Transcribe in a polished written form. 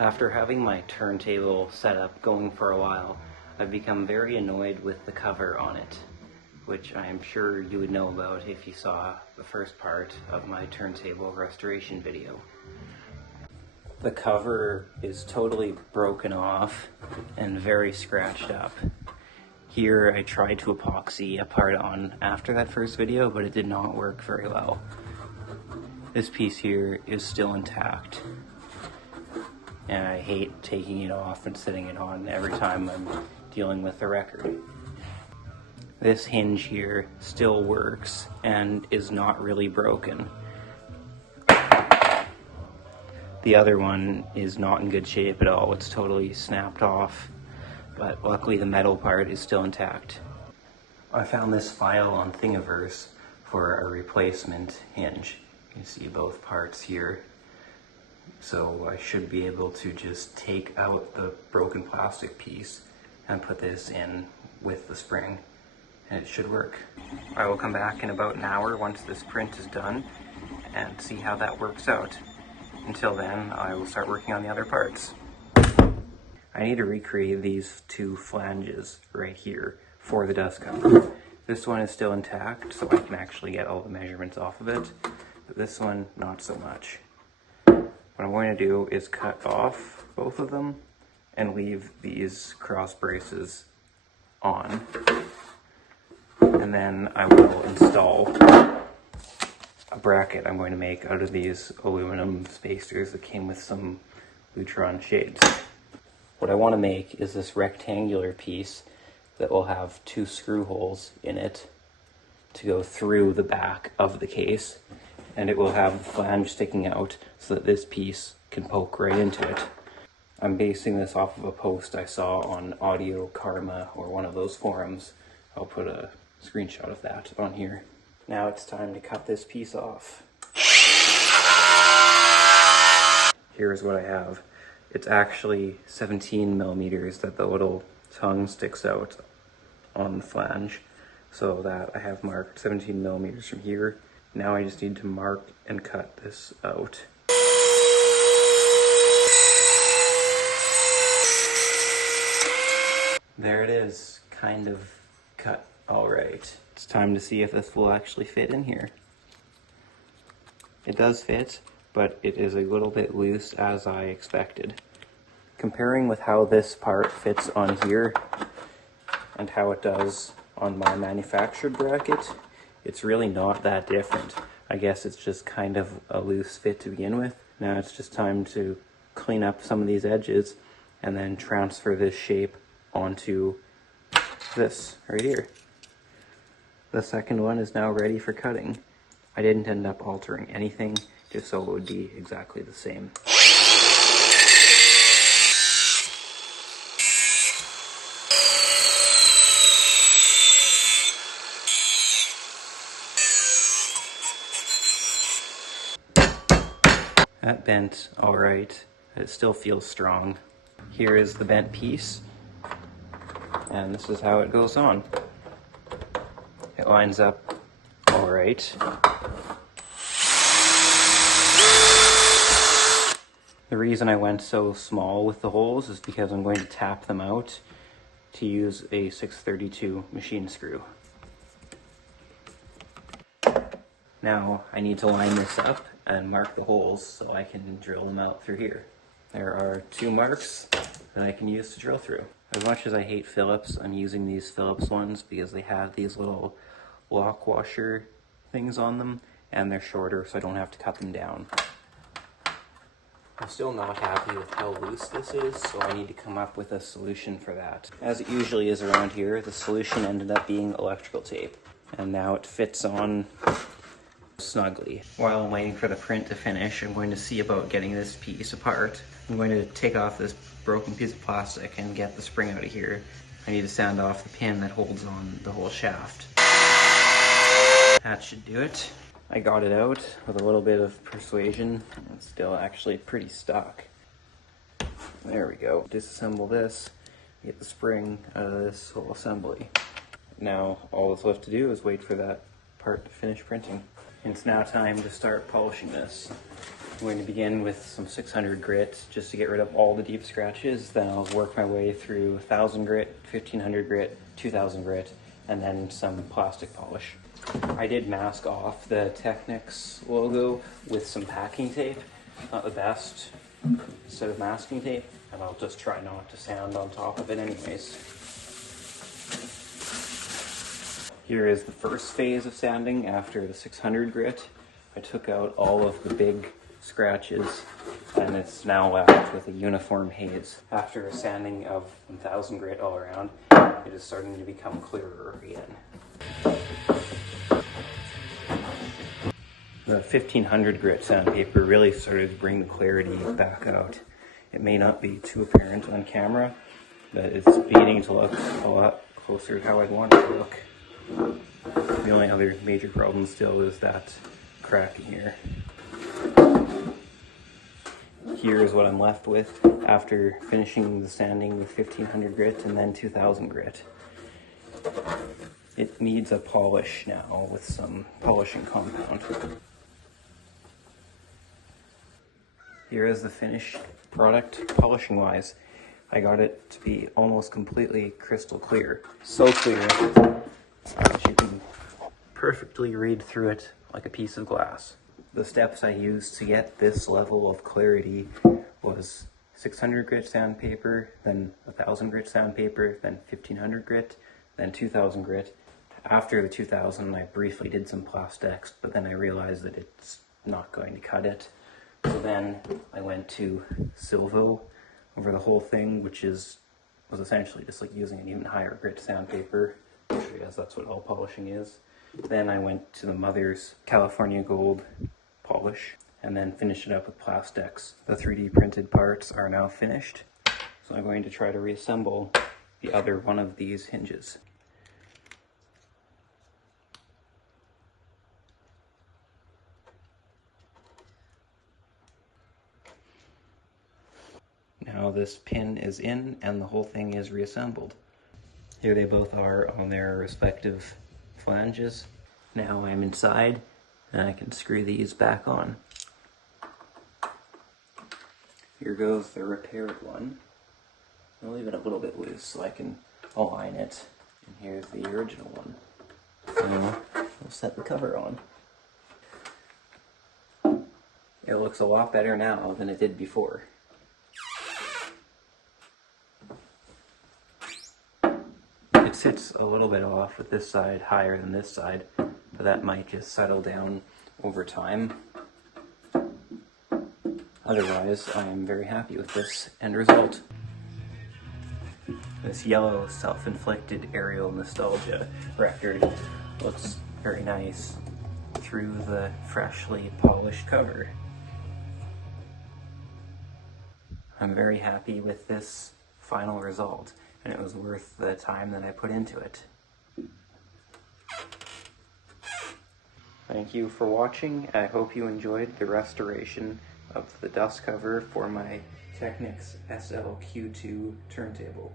After having my turntable set up going for a while, I've become very annoyed with the cover on it, which I am sure you would know about if you saw the first part of my turntable restoration video. The cover is totally broken off and very scratched up. Here I tried to epoxy a part on after that first video, but it did not work very well. This piece here is still intact, and I hate taking it off and sitting it on every time I'm dealing with the record. This hinge here still works and is not really broken. The other one is not in good shape at all. It's totally snapped off, but luckily the metal part is still intact. I found this file on Thingiverse for a replacement hinge. You can see both parts here. So I should be able to just take out the broken plastic piece and put this in with the spring, and it should work. I will come back in about an hour once this print is done and see how that works out. Until then, I will start working on the other parts. I need to recreate these two flanges right here for the dust cover. This one is still intact, so I can actually get all the measurements off of it. But this one, not so much. What I'm going to do is cut off both of them and leave these cross braces on. And then I will install a bracket I'm going to make out of these aluminum spacers that came with some Lutron shades. What I want to make is this rectangular piece that will have two screw holes in it to go through the back of the case, and it will have the flange sticking out so that this piece can poke right into it. I'm basing this off of a post I saw on Audio Karma or one of those forums. I'll put a screenshot of that on here. Now it's time to cut this piece off. Here's what I have. It's actually 17 millimeters that the little tongue sticks out on the flange, so that I have marked 17 millimeters from here. Now I just need to mark and cut this out. There it is, kind of cut all right. It's time to see if this will actually fit in here. It does fit, but it is a little bit loose as I expected. Comparing with how this part fits on here and how it does on my manufactured bracket, it's really not that different. I guess it's just kind of a loose fit to begin with. Now it's just time to clean up some of these edges and then transfer this shape onto this right here. The second one is now ready for cutting. I didn't end up altering anything, just so it would be exactly the same. That bent all right. It still feels strong. Here is the bent piece, and this is how it goes on. It lines up all right. The reason I went so small with the holes is because I'm going to tap them out to use a 632 machine screw. Now I need to line this up and mark the holes so I can drill them out through here. There are two marks that I can use to drill through. As much as I hate Phillips, I'm using these Phillips ones because they have these little lock washer things on them, and they're shorter so I don't have to cut them down. I'm still not happy with how loose this is, so I need to come up with a solution for that. As it usually is around here, the solution ended up being electrical tape, and now it fits on snugly. While I'm waiting for the print to finish, I'm going to see about getting this piece apart. I'm going to take off this broken piece of plastic and get the spring out of here. I need to sand off the pin that holds on the whole shaft. That should do it. I got it out with a little bit of persuasion. It's still actually pretty stuck. There we go. Disassemble this, get the spring out of this whole assembly. Now all that's left to do is wait for that part to finish printing. It's now time to start polishing this. I'm going to begin with some 600 grit just to get rid of all the deep scratches. Then I'll work my way through 1000 grit, 1500 grit, 2000 grit, and then some plastic polish. I did mask off the Technics logo with some packing tape. Not the best set of masking tape, and I'll just try not to sand on top of it anyways. Here is the first phase of sanding after the 600 grit. I took out all of the big scratches and it's now left with a uniform haze. After a sanding of 1000 grit all around, it is starting to become clearer again. The 1500 grit sandpaper really started to bring the clarity back out. It may not be too apparent on camera, but it's beginning to look a lot closer to how I'd want it to look. The only other major problem still is that crack in here. Here is what I'm left with after finishing the sanding with 1500 grit and then 2000 grit. It needs a polish now with some polishing compound. Here is the finished product polishing wise. I got it to be almost completely crystal clear. So clear that you can perfectly read through it like a piece of glass. The steps I used to get this level of clarity was 600 grit sandpaper, then 1000 grit sandpaper, then 1500 grit, then 2000 grit. After the 2000 I briefly did some plastics, but then I realized that it's not going to cut it. So then I went to Silvo over the whole thing, which was essentially just like using an even higher grit sandpaper, because that's what all polishing is. Then I went to the Mother's California Gold polish and then finished it up with plastics. The 3D printed parts are now finished, so I'm going to try to reassemble the other one of these hinges. Now this pin is in and the whole thing is reassembled. Here they both are on their respective flanges. Now I'm inside and I can screw these back on. Here goes the repaired one. I'll leave it a little bit loose so I can align it. And here's the original one. Now we'll set the cover on. It looks a lot better now than it did before. It sits a little bit off with this side higher than this side, but that might just settle down over time. Otherwise, I am very happy with this end result. This yellow self-inflicted aerial nostalgia record looks very nice through the freshly polished cover. I'm very happy with this final result, and it was worth the time that I put into it. Thank you for watching. I hope you enjoyed the restoration of the dust cover for my Technics SL-Q2 turntable.